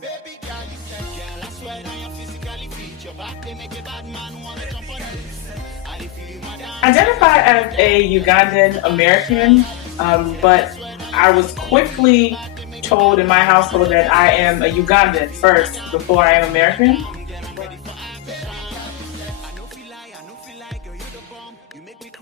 Baby girl, you said, girl, I swear that you physically fit your back. They make a bad man wanna jump on this. Identify as a Ugandan American, but I was quickly told in my household that I am a Ugandan first before I am American.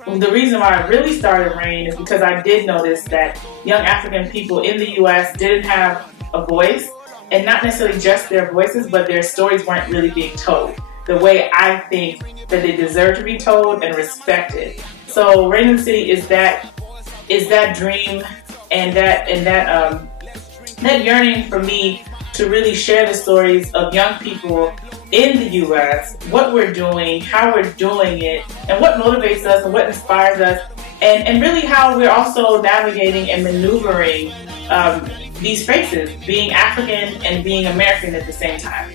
The reason why I really started Reign is because I did notice that young African people in the US didn't have a voice, and not necessarily just their voices, but their stories weren't really being told the way I think that they deserve to be told and respected. So Reign in the City is that dream and that yearning for me to really share the stories of young people in the US, what we're doing, how we're doing it, and what motivates us and what inspires us, and really how we're also navigating and maneuvering these spaces, being African and being American at the same time.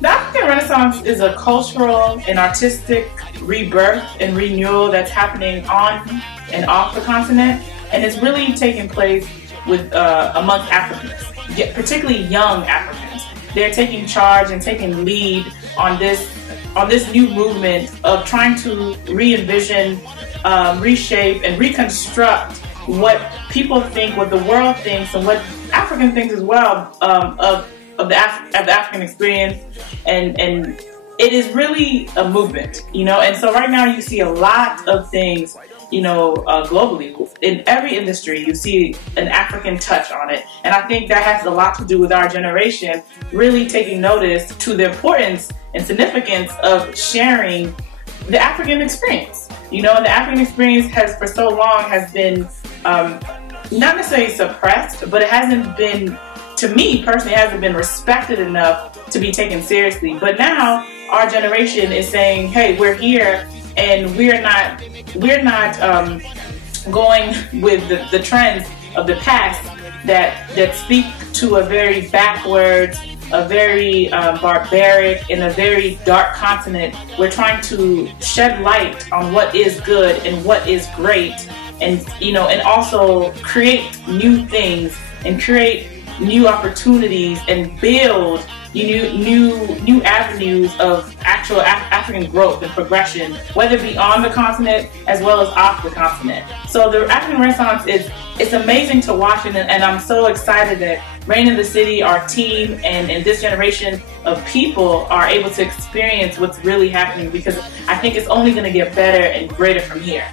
The African Renaissance is a cultural and artistic rebirth and renewal that's happening on and off the continent, and it's really taking place with amongst Africans, particularly young Africans. They're taking charge and taking lead on this new movement of trying to re-envision, reshape, and reconstruct what people think, what the world thinks, and what African thinks as well of the African experience, and it is really a movement, you know. And so right now you see a lot of things, you know, globally. In every industry you see an African touch on it, and I think that has a lot to do with our generation really taking notice to the importance and significance of sharing the African experience. You know, and the African experience has for so long has been not necessarily suppressed, but it hasn't been, to me personally, it hasn't been respected enough to be taken seriously. But now our generation is saying, hey, we're here, and we're not going with the trends of the past that speak to a very backwards, a very barbaric, and a very dark continent. We're trying to shed light on what is good and what is great, and you know, and also create new things and create new opportunities and build new avenues of actual African growth and progression, whether it be on the continent as well as off the continent. So the African Renaissance it's amazing to watch, and I'm so excited that Reign in the City, our team, and this generation of people are able to experience what's really happening, because I think it's only going to get better and greater from here.